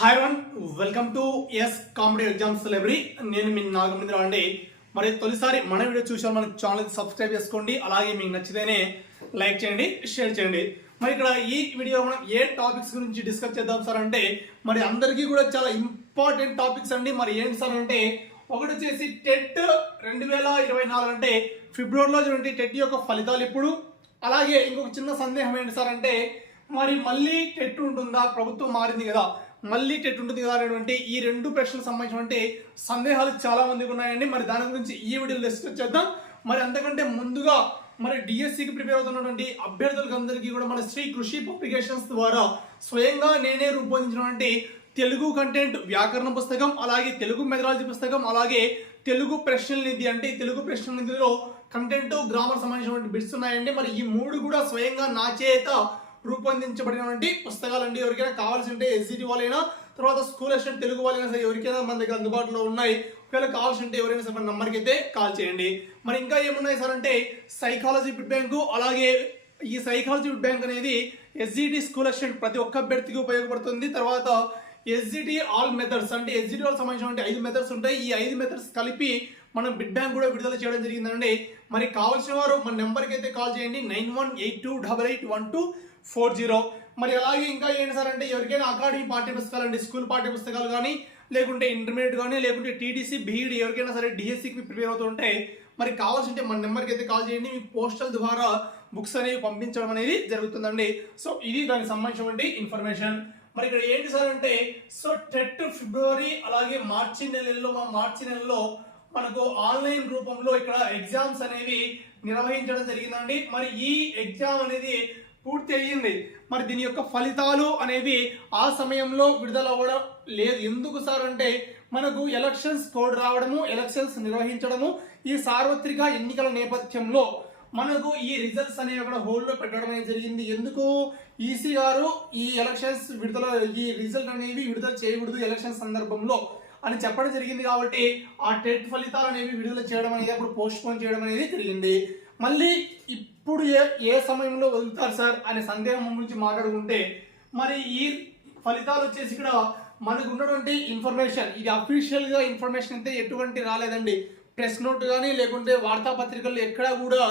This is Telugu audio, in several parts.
Hi one welcome to S comedy exams library నేను మీ నాగమంది అండి. మరి తొలిసారి మన వీడియో చూసాం మన ఛానల్ సబ్స్క్రైబ్ చేసుకోండి. అలాగే మీకు నచ్చితేనే లైక్ చేయండి షేర్ చేయండి. మరి ఇక్కడ ఈ వీడియో మనం ఏ టాపిక్స్ గురించి డిస్కస్ చేద్దాం సార్ అంటే మరి అందరికీ కూడా చాలా ఇంపార్టెంట్ టాపిక్స్ అండి. మరి ఏంటి సార్ అంటే ఒకటి వచ్చేసి టెట్ రెండు వేల ఇరవై నాలుగు అంటే ఫిబ్రవరిలో చూడండి టెట్ యొక్క ఫలితాలు ఇప్పుడు. అలాగే ఇంకొక చిన్న సందేహం ఏంటి సార్ అంటే మరి మళ్ళీ టెట్ ఉంటుందా? ప్రభుత్వం మారింది కదా. మళ్ళీ టెట్ ఉంటుంది కదా అనేటువంటి ఈ రెండు ప్రశ్నలకు సంబంధించినటువంటి సందేహాలు చాలా మందికి ఉన్నాయండి. మరి దాని గురించి ఈ వీడియోలో డిస్కస్ చేద్దాం. మరి అంతకంటే ముందుగా మరి డిఎస్సికి ప్రిపేర్ అవుతున్నటువంటి అభ్యర్థులకు అందరికీ కూడా మన శ్రీ కృషి పబ్లికేషన్స్ ద్వారా స్వయంగా నేనే రూపొందించినటువంటి తెలుగు కంటెంట్ వ్యాకరణ పుస్తకం అలాగే తెలుగు మెథడాలజీ పుస్తకం అలాగే తెలుగు ప్రశ్నల నిధి అంటే తెలుగు ప్రశ్నల నిధిలో కంటెంట్ గ్రామర్ సంబంధించినటువంటి బిట్స్ ఉన్నాయండి. మరి ఈ మూడు కూడా స్వయంగా నా చేత రూపొందించబడినటువంటి పుస్తకాలండి. ఎవరికైనా కావాల్సి ఉంటే ఎస్జిటి వాళ్ళైనా తర్వాత స్కూల్ అసిస్టెంట్ తెలుగు వాళ్ళైనా సరే ఎవరికైనా మన దగ్గర అందుబాటులో ఉన్నాయి. ఒకవేళ కావాల్సి ఉంటే ఎవరైనా సరే మన నెంబర్కి అయితే కాల్ చేయండి. మరి ఇంకా ఏమున్నాయి సార్ అంటే సైకాలజీ ఫిట్ బ్యాంకు అలాగే ఈ సైకాలజీ ఫిట్ బ్యాంక్ అనేది ఎస్జిటి స్కూల్ అసిస్టెంట్ ప్రతి ఒక్క అభ్యర్థికి ఉపయోగపడుతుంది. తర్వాత ఎస్జిటి ఆల్ మెథడ్స్ అంటే ఎస్జిటి వాళ్ళకి సంబంధించిన ఐదు మెథడ్స్ ఉంటాయి. ఈ ఐదు మెథడ్స్ కలిపి మనం బిడ్ బ్యాంక్ కూడా విడుదల చేయడం జరిగిందండి. మరి కావాల్సిన వారు మన నెంబర్కి అయితే కాల్ చేయండి. Nine one eight two double eight one two four zero. మరి అలాగే ఇంకా ఏంటి సార్ అంటే ఎవరికైనా అకాడమీ పాఠ్య పుస్తకాలు అండి స్కూల్ పాఠ్య పుస్తకాలు కానీ లేకుంటే ఇంటర్మీడియట్ కానీ లేకుంటే టీటీసీ బీఈడి ఎవరికైనా సరే డిఎస్సికి ప్రిపేర్ అవుతుంటే మరి కావాల్సింటే మన నెంబర్కి అయితే కాల్ చేయండి. మీకు పోస్టల్ ద్వారా బుక్స్ అనేవి పంపించడం అనేది జరుగుతుందండి. సో ఇది దానికి సంబంధించినటువంటి ఇన్ఫర్మేషన్. మరి ఇక్కడ ఏంటి సార్ అంటే సో టెట్ ఫిబ్రవరి అలాగే మార్చి నెలలో మా మార్చి నెలలో మనకు ఆన్లైన్ రూపంలో ఇక్కడ ఎగ్జామ్స్ అనేవి నిర్వహించడం జరిగిందండి. మరి ఈ ఎగ్జామ్ అనేది పూర్తి అయ్యింది. మరి దీని యొక్క ఫలితాలు అనేవి ఆ సమయంలో విడుదల అవ్వడం లేదు. ఎందుకు సార్ అంటే మనకు ఎలక్షన్స్ కోడ్ రావడము ఎలక్షన్స్ నిర్వహించడము ఈ సార్వత్రిక ఎన్నికల నేపథ్యంలో మనకు ఈ రిజల్ట్స్ అనేవి అక్కడ హోల్డ్లో పెట్టడం అనేది జరిగింది. ఎందుకు? ఈసీ గారు ఈ ఎలక్షన్స్ విడుదల ఈ రిజల్ట్ అనేవి విడుదల చేయకూడదు ఎలక్షన్ సందర్భంలో. అని చెప్పడం జరిగింది కాబట్టి ఆ టెట్ ఫలితాలు అనేవి విడుదల చేయడం అనేది అప్పుడు పోస్ట్ పోన్ చేయడం అనేది జరిగింది. మళ్ళీ ఇప్పుడు ఏ ఏ సమయంలో వదులుతారు సార్ అనే సందేహం గురించి మాట్లాడుకుంటే మరి ఈ ఫలితాలు వచ్చేసి ఇక్కడ మనకు ఉన్నటువంటి ఇన్ఫర్మేషన్ ఇది అఫీషియల్గా ఇన్ఫర్మేషన్ అయితే ఎటువంటి రాలేదండి. ప్రెస్ నోట్ కానీ లేకుంటే వార్తాపత్రికల్లో ఎక్కడా కూడా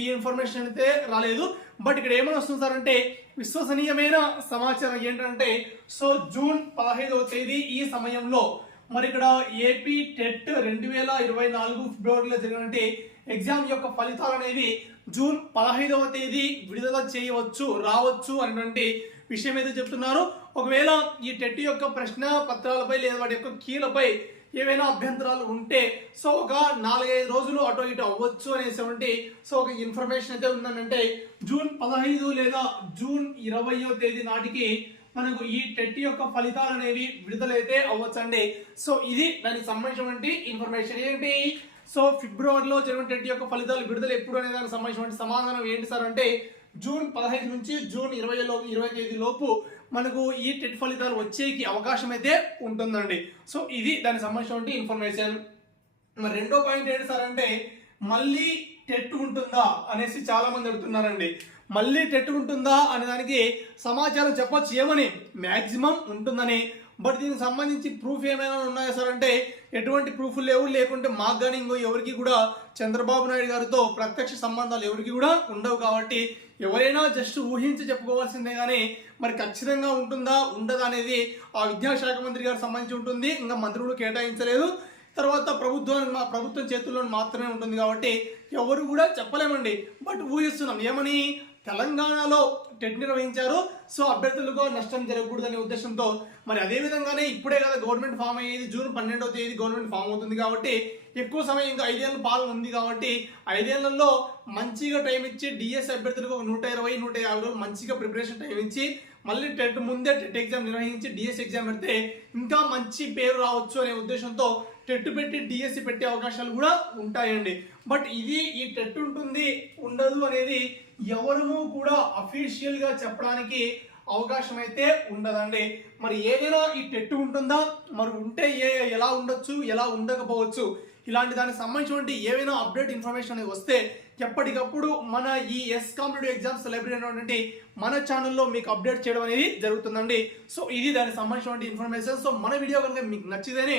ఈ ఇన్ఫర్మేషన్ అయితే రాలేదు. బట్ ఇక్కడ ఏమని వస్తుంది సార్ అంటే విశ్వసనీయమైన సమాచారం ఏంటంటే సో జూన్ పదహైదవ తేదీ ఈ సమయంలో మరి ఇక్కడ ఏపీ టెట్ రెండు వేల ఇరవై నాలుగు ఫిబ్రవరిలో జరిగినటువంటి ఎగ్జామ్ యొక్క ఫలితాలు అనేవి జూన్ పదహైదవ తేదీ విడుదల చేయవచ్చు రావచ్చు అనేటువంటి విషయం అయితే చెప్తున్నారు. ఒకవేళ ఈ టెట్ యొక్క ప్రశ్న పత్రాలపై లేదా వాటి యొక్క కీలపై ఏవైనా అభ్యంతరాలు ఉంటే సో ఒక నాలుగైదు రోజులు అటో ఇటు అవ్వచ్చు అనేటువంటి సో ఒక ఇన్ఫర్మేషన్ అయితే ఉందనంటే జూన్ పదహైదు లేదా జూన్ ఇరవయో తేదీ నాటికి మనకు ఈ టెట్ యొక్క ఫలితాలు అనేవి విడుదలైతే అవ్వచ్చండి. సో ఇది దానికి సంబంధించినటువంటి ఇన్ఫర్మేషన్ ఏంటి? సో ఫిబ్రవరిలో జరిగిన టెట్ యొక్క ఫలితాలు విడుదల ఎప్పుడు అనే దానికి సంబంధించినటువంటి సమాధానం ఏంటి సార్ అంటే జూన్ పదహైదు నుంచి జూన్ ఇరవై లోపు ఇరవై తేదీ లోపు మనకు ఈ టెట్ ఫలితాలు వచ్చేకి అవకాశం అయితే ఉంటుందండి. సో ఇది దానికి సంబంధించినటువంటి ఇన్ఫర్మేషన్ మరి రెండో పాయింట్ ఏంటి సార్ అంటే మళ్ళీ టెట్ ఉంటుందా అనేసి చాలా మంది అడుగుతున్నారండి. మళ్ళీ టెట్ ఉంటుందా అనే దానికి సమాచారం చెప్పొచ్చు ఏమని? మ్యాక్సిమం ఉంటుందని. బట్ దీనికి సంబంధించి ప్రూఫ్ ఏమైనా ఉన్నాయా సార్ అంటే ఎటువంటి ప్రూఫ్ లేవు. లేకుంటే మాకు కానీ ఇంకో ఎవరికి కూడా చంద్రబాబు నాయుడు గారితో ప్రత్యక్ష సంబంధాలు ఎవరికి కూడా ఉండవు కాబట్టి ఎవరైనా జస్ట్ ఊహించి చెప్పుకోవాల్సిందే కానీ మరి ఖచ్చితంగా ఉంటుందా ఉండదా అనేది ఆ విద్యాశాఖ మంత్రి గారికి సంబంధించి ఉంటుంది. ఇంకా మంత్రులు కేటాయించలేదు. తర్వాత ప్రభుత్వం మా ప్రభుత్వం చేతుల్లో మాత్రమే ఉంటుంది కాబట్టి ఎవరు కూడా చెప్పలేమండి. బట్ ఊహిస్తున్నాం. ఏమని? తెలంగాణలో టెట్ నిర్వహించారు. సో అభ్యర్థులకు నష్టం జరగకూడదనే ఉద్దేశంతో మరి అదే విధంగానే ఇప్పుడే కదా గవర్నమెంట్ ఫామ్ అయ్యేది. జూన్ పన్నెండవ తేదీ గవర్నమెంట్ ఫామ్ అవుతుంది కాబట్టి ఎక్కువ సమయం ఇంకా ఐదేళ్ళ పాలన ఉంది కాబట్టి ఐదేళ్ళలో మంచిగా టైం ఇచ్చి డిఎస్ అభ్యర్థులకు ఒక నూట ఇరవై నూట యాభై రోజులు మంచిగా ప్రిపరేషన్ టైం ఇచ్చి మళ్ళీ టెట్ ముందే టెట్ ఎగ్జామ్ నిర్వహించి డిఎస్ ఎగ్జామ్ పెడితే ఇంకా మంచి పేరు రావచ్చు అనే ఉద్దేశంతో టెట్ పెట్టి డిఎస్సి పెట్టే అవకాశాలు కూడా ఉంటాయండి. బట్ ఇది ఈ టెట్ ఉంటుంది ఉండదు అనేది ఎవరు కూడా అఫీషియల్గా చెప్పడానికి అవకాశం అయితే ఉండదండి. మరి ఏదైనా ఈ టెట్ ఉంటుందా? మరి ఉంటే ఏ ఎలా ఉండొచ్చు ఎలా ఉండకపోవచ్చు? ఇలాంటి దానికి సంబంధించినటువంటి ఏవైనా అప్డేట్ ఇన్ఫర్మేషన్ అనేది వస్తే ఎప్పటికప్పుడు మన ఈ ఎస్ కాంపిటేటివ్ ఎగ్జామ్స్ లైబ్రరీ అనేటువంటి మన ఛానల్లో మీకు అప్డేట్ చేయడం అనేది జరుగుతుందండి. సో ఇది దానికి సంబంధించినటువంటి ఇన్ఫర్మేషన్ సో మన వీడియో కనుక మీకు నచ్చితేనే